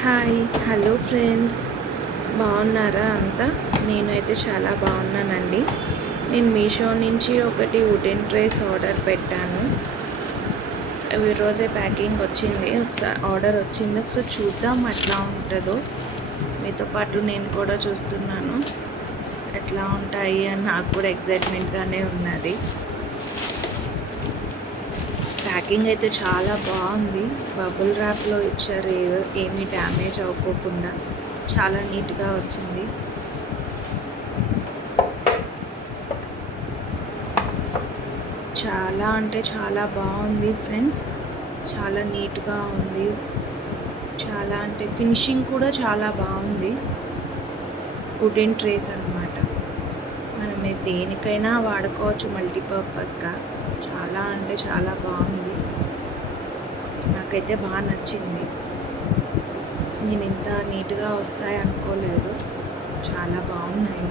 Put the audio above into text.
Hi hello friends, బాగున్నారా అంతా? నేనైతే చాలా బాగున్నానండి. నేను మీషో నుంచి ఒకటి వుడెన్ ట్రేస్ ఆర్డర్ పెట్టాను. ఈరోజే ప్యాకింగ్ వచ్చింది. ఒకసారి చూద్దాం ఎట్లా ఉంటుందో. మీతో పాటు నేను కూడా చూస్తున్నాను ఎట్లా ఉంటాయి అని. నాకు కూడా ఎగ్జైట్మెంట్గానే ఉన్నది. ప్యాకింగ్ అయితే చాలా బాగుంది. బబుల్ ర్యాప్లో ఇచ్చారు, ఏమీ డ్యామేజ్ అవ్వకుండా చాలా నీట్గా వచ్చింది. చాలా అంటే చాలా బాగుంది ఫ్రెండ్స్. చాలా నీట్గా ఉంది. చాలా అంటే ఫినిషింగ్ కూడా చాలా బాగుంది. వుడెన్ ట్రేస్ అన్నమాట. మనం దేనికైనా వాడుకోవచ్చు మల్టీపర్పస్గా. చాలా అంటే చాలా బాగుంది. నాకైతే బాగా నచ్చింది. నేను ఇంత నీట్గా వస్తాయి అనుకోలేదు. చాలా బాగున్నాయి.